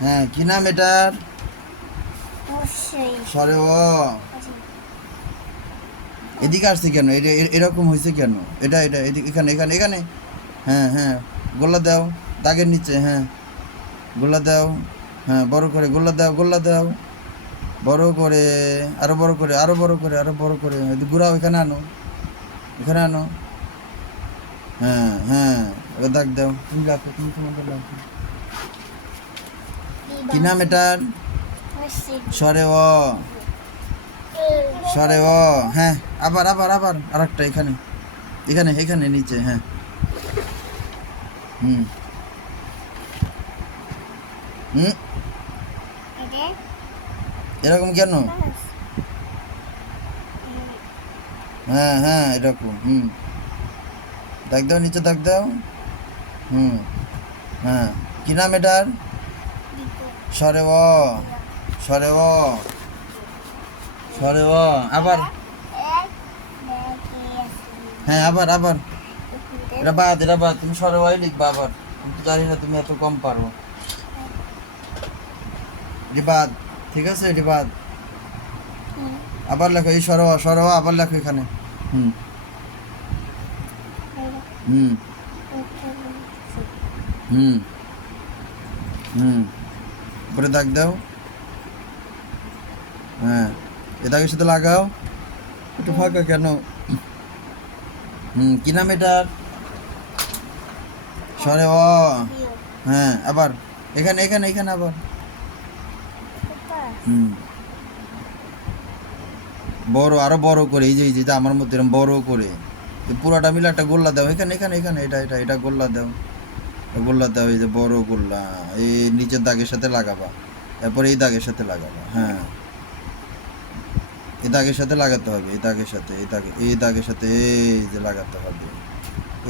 হ্যাঁ কি নাম এটার? সরে ও এদিকে আসছে কেন? এরকম হয়েছে কেন? এটা এটা এদিকে এখানে এখানে এখানে? হ্যাঁ হ্যাঁ। গোল্লা দাও। দাগের নিচে হ্যাঁ। গোল্লা দাও। হ্যাঁ বড় করে গোল্লা দাও গোল্লা দাও। বড় করে আরও বড় করে আরও বড় করে আরও বড় করে। ঘুরাও এখানে আনো। এখানে আনো। হ্যাঁ হ্যাঁ। এবার দাগ দাও। তুমি রাখো তুমি তোমাদের রাখো কি নাম এটার? সরে ও সরে ও হ্যাঁ আবার আবার আবার আরেকটা এখানে। এখানে এখানে নিচে হ্যাঁ। হুম। হুম। এরকম কেন? হ্যাঁ হ্যাঁ এরকম হুম। দাগ দাও নিচে দাগ দাও। হুম। হ্যাঁ। কি নাম এটার? সরে ও সরে ও সরে ও, আবার। হ্যাঁ আবার আবার। এটা বাদ এটা বাদ। তুমি সরে ওয়াই লিখবা আবার। আমি তো জানি না তুমি এত কম পারো। এটি বাদ, ঠিক আছে? এটি বাদ। আবার লেখো, এই সরোয়া সরোয়া আবার লেখো এখানে। হুম। হুম। হুম। হুম। উপরে দাগ দাও। হ্যাঁ এ দাগের সাথে লাগাও। একটু ফাঁকা কেন? হুম, কি নাম এটার? সরে ও। হ্যাঁ আবার। এখানে এখানে এখানে আবার। হুম। বড়, আরও বড় করে, এই যে এই যে আমার মধ্যে এরকম বড় করে। পুরাটা মিলে একটা গোল্লা দাও। এখানে এখানে এখানে, এটা এটা এটা গোল্লা দাও। এটা গোল্লা দাও, এই যে বড় গোল্লা, এই নিচের দাগের সাথে লাগাবা। তারপরে এই দাগের সাথে লাগাবা হ্যাঁ। এই দাগের সাথে লাগাতে হবে, এই দাগের সাথে, এই দাগে, এই দাগের সাথে, এই যে লাগাতে হবে।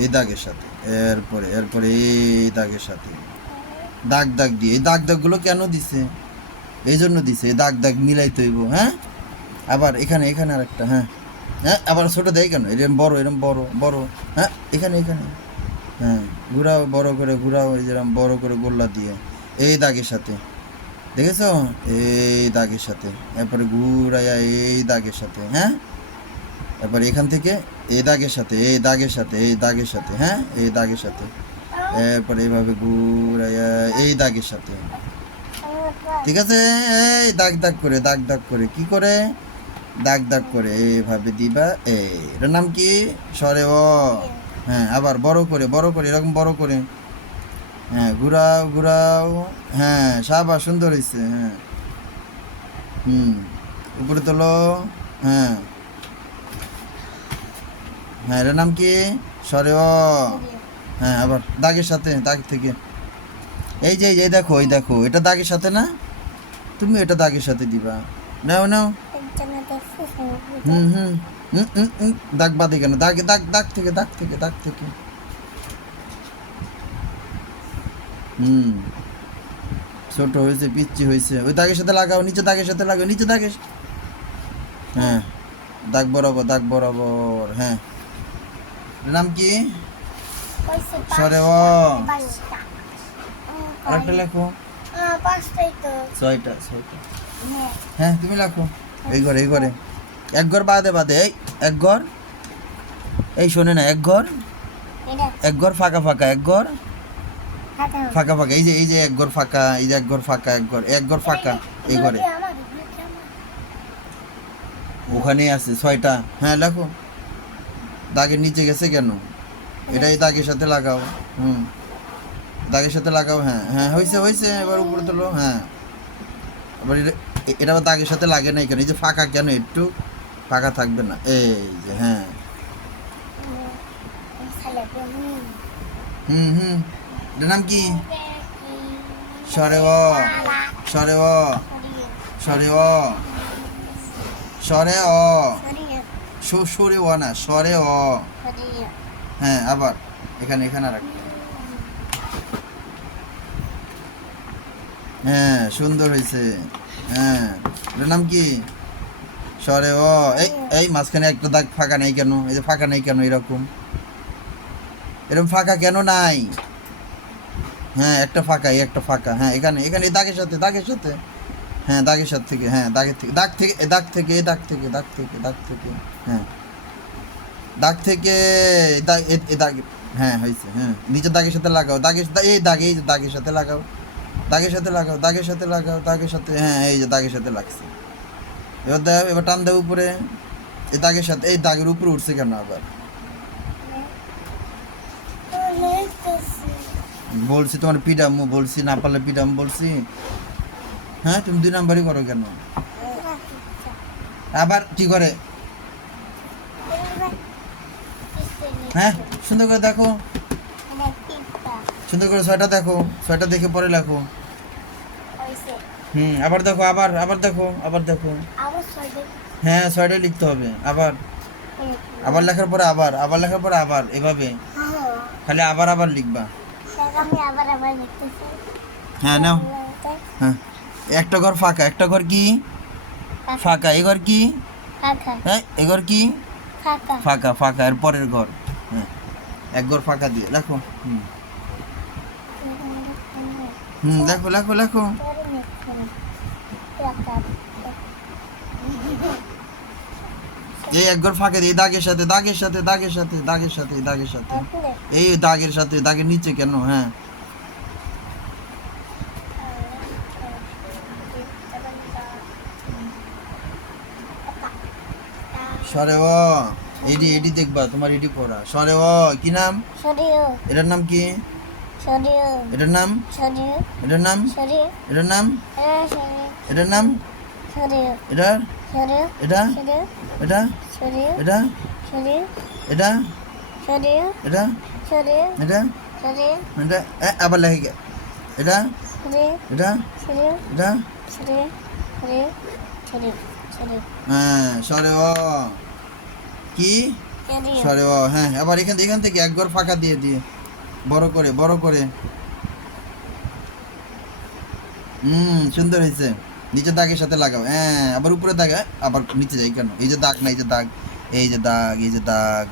এই দাগের সাথে, এরপরে এরপরে এই দাগের সাথে। দাগ দাগ দিয়ে, এই দাগ, দাগগুলো কেন দিছে? এই জন্য দিছে, এই দাগ দাগ মিলাইতে হইব হ্যাঁ? আবার এখানে এখানে আরেকটা হ্যাঁ। হ্যাঁ আবার ছোট দেয় কেন? এরকম বড় এরকম বড় বড় হ্যাঁ? এখানে এখানে। হ্যাঁ ঘুরাও, বড় করে ঘুরাও, এই যেরকম বড় করে গোল্লা দিয়ে এই দাগের সাথে। দেখেছ? এই দাগের সাথে। এরপরে ঘুরাইয়া এই দাগের সাথে হ্যাঁ? এরপরে এখান থেকে এই দাগের সাথে, এই দাগের সাথে, এই দাগের সাথে হ্যাঁ? এই দাগের সাথে। এরপরে এইভাবে ঘুরাইয়া এই দাগের সাথে। ঠিক আছে? এই দাগ দাগ করে, দাগ দাগ করে। কি করে? দাগ দাগ করে এইভাবে দিবা। এই, এটার নাম কি? সরে ও হ্যাঁ আবার বড় করে বড় করে, এরকম বড় করে। হ্যাঁ ঘুরাও ঘুরাও হ্যাঁ সাবা সুন্দর হয়েছে হ্যাঁ। হুম, উপরে তোলো হ্যাঁ। হ্যাঁ এর নাম কি? সরে হ্যাঁ আবার দাগের সাথে, দাগ থেকে। এই যে, এই দেখো এই দেখো, এটা দাগের সাথে না? তুমি এটা দাগের সাথে দিবা। নাও নাও। হুম হুম হুম হুম, হুম, দাগ বাদে কেন দাগ দাগ দাগ থেকে দাগ থেকে দাগ থেকে হুম ছোট হয়েছে পিচ্ছি হয়েছে ওই দাগের সাথে লাগাও নিচে দাগের সাথে লাগাও নিচে দাগের হ্যাঁ দাগ বরাবর দাগ বরাবর হ্যাঁ এর নাম কি সরে ও আরেকটা লেখো ছয়টা ছয়টা হ্যাঁ তুমি লেখো এই ঘরে এই ঘরে। এক ঘর বাদে বাদে এই এক ঘর। এই শোনে না এক ঘর। এক ঘর ফাঁকা ফাঁকা এক ঘর। ফাঁকা ফাঁকা এই যে এই যে এক ঘর ফাঁকা এই যে এক ঘর ফাঁকা এক ঘর এক ঘর ফাঁকা এই ঘরে? ওখানেই আছে ছয়টা। হ্যাঁ লেখো। দাগের নিচে গেছে কেন? এটা এই দাগের সাথে লাগাও। হুম। দাগের সাথে লাগাও হ্যাঁ। হ্যাঁ হয়েছে হয়েছে এবার উপরে তোলো হ্যাঁ। এবার এটা- আবার দাগের সাথে লাগে না কেন? এই যে ফাঁকা কেন? একটু ফাঁকা থাকবে না। এই যে হ্যাঁ। হুম হুম। এটার নাম কি? সরে সরে ও সরে ও সরে সরিয়ে, সরে ও না সরে সরিয়ে। হ্যাঁ আবার। এখানে এখানে আর হ্যাঁ সুন্দর হয়েছে হ্যাঁ। নাম কি? সরে ও। এই এই মাঝখানে একটা দাগ ফাঁকা নেই কেন? এই যে ফাঁকা নেই কেন এরকম? এরকম ফাঁকা কেন নাই? হ্যাঁ একটা ফাঁকা, এই একটা ফাঁকা। হ্যাঁ এখানে এখানে দাগের সাথে দাগের সাথে। হ্যাঁ দাগের সাথে থেকে হ্যাঁ দাগের থেকে, দাগ থেকে দাগ থেকে দাগ থেকে দাগ থেকে দাগ থেকে হ্যাঁ। দাগ থেকে দাগ এ- দাগ হ্যাঁ হয়েছে হ্যাঁ। নিচের দাগের সাথে লাগাও, দাগের, এই দাগে, এই দাগের সাথে লাগাও। দাগের সাথে লাগাও, দাগের সাথে লাগাও, দাগের সাথে হ্যাঁ এই যে দাগের সাথে লাগছে। এবার দাও এবার টান দাও উপরে। এই দাগের সাথে, এই দাগের উপরে উঠছে কেন আবার? বলছি তোমার পিডামু বলছি না পারলে পিডাম বলছি। হ্যাঁ তুমি দুই নাম্বারই করো কেন? আবার কি করে? হ্যাঁ সুন্দর করে দেখো। সুন্দর করে ছয়টা দেখো ছয়টা দেখে পরে লেখো। হুম আবার দেখো আবার আবার দেখো আবার দেখো। হ্যাঁ ছয়টা লিখতে হবে আবার। আবার লেখার পরে আবার আবার লেখার পরে আবার এভাবে। খালি আবার আবার লিখবা। হ্যাঁ নাও। হ্যাঁ। একটা ঘর ফাঁকা একটা ঘর কি? ফাঁকা। এ ঘর কি? হ্যাঁ এ ঘর কি? ফাঁকা। ফাঁকা এর পরের ঘর। হ্যাঁ। এক ঘর ফাঁকা দিয়ে লেখো। হুম। হুম লেখো লেখো লেখো। এই এক ঘর এই দাগের সাথে দাগের সাথে দাগের সাথে দাগের সাথে দাগের সাথে। এই দাগের সাথে দাগের নিচে কেন? হ্যাঁ। সরে ও এডি এডি দেখবা তোমার এডি পড়া। সরে ও কি নাম? এটার নাম কি? এটার নাম? এটার নাম? এটার নাম? সরিও। এটার নাম এটার এটা এটা এটা এটা এটা এটা এটা আবার লেখে গে। এটা এটা এটা হ্যাঁ সরে ও কি সরে ও হ্যাঁ আবার এখান এখান থেকে এক ঘর ফাঁকা দিয়ে দিয়ে বড় করে বড় করে হুম সুন্দর হয়েছে নিচে দাগের সাথে লাগাও। হ্যাঁ আবার উপরে দাগ হ্যাঁ, আবার নিচে যাই কেন? এই যে দাগ না এই যে দাগ এই যে দাগ এই যে দাগ।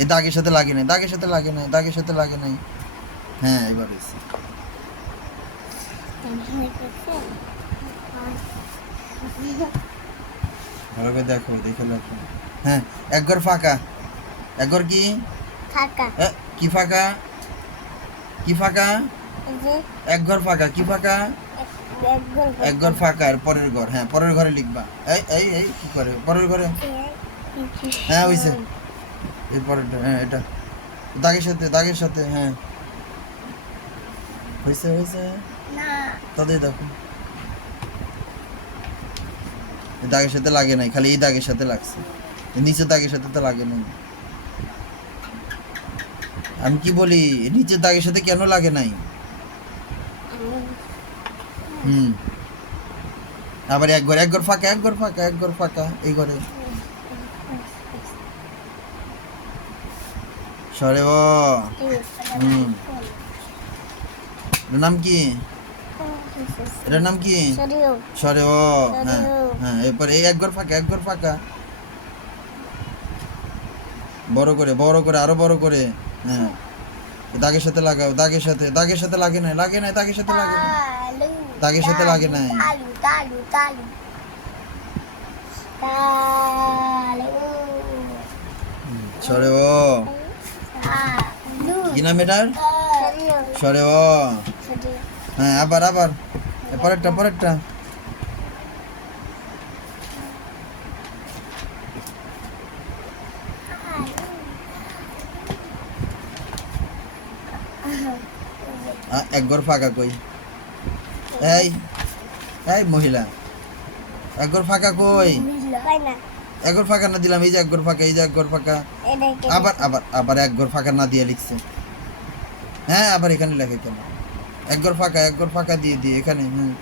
এই দাগের সাথে লাগে নাই দাগের সাথে লাগে নাই দাগের সাথে লাগে নাই। হ্যাঁ এবার ভালো করে দেখো দেখে লেখো হ্যাঁ এক ঘর ফাঁকা। এক ঘর কি এ, কি ফাঁকা? কি ফাঁকা? এক ঘর ফাঁকা কি ফাঁকা? এক ঘর ফাঁকা আর পরের ঘর হ্যাঁ পরের ঘরে লিখবা। এই এই এই কি করে? পরের ঘরে? হ্যাঁ হইছে। এই পরেরটা হ্যাঁ এটা। দাগের সাথে দাগের সাথে হ্যাঁ। হয়েছে হয়েছে না। তাদের দেখো। এই দাগের সাথে লাগে নাই খালি এই দাগের সাথে লাগছে। নিচের দাগের সাথে তো লাগে নাই। আমি কি বলি নিচের দাগের সাথে কেন লাগে নাই? হুম। আবার এক ঘর এক ঘর ফাঁকা এক ঘর ফাঁকা এক ঘর ফাঁকা এই ঘরে। সরে ও। হুম। এটার নাম কি? এটার নাম কি? সরে ও হ্যাঁ হ্যাঁ এরপর এই এক ঘর ফাঁকা এক ঘর ফাঁকা। বড় করে বড় করে আরও বড় করে হ্যাঁ। দাগের সাথে লাগাও দাগের সাথে দাগের সাথে লাগে নাই লাগে নাই দাগের সাথে লাগে নাই। দাগের সাথে লাগে নাই। সরে ও। কি নাম এটার? সরে ও। হ্যাঁ আবার আবার। পরেরটা পরেরটা। এক ঘর ফাঁকা কই? এই এই মহিলা, এক ঘর ফাঁকা কই? এক ঘর ফাঁকা না দিলাম, এই যে এক ঘর ফাঁকা, এই যে এক ঘর ফাঁকা। আবার আবার আবার এক ঘর ফাঁকা না দিয়ে লিখছে। হ্যাঁ আবার এখানে লেখে কেন? এক ঘর ফাঁকা, এক ঘর ফাঁকা দিয়ে দিয়ে এখানে, হুম।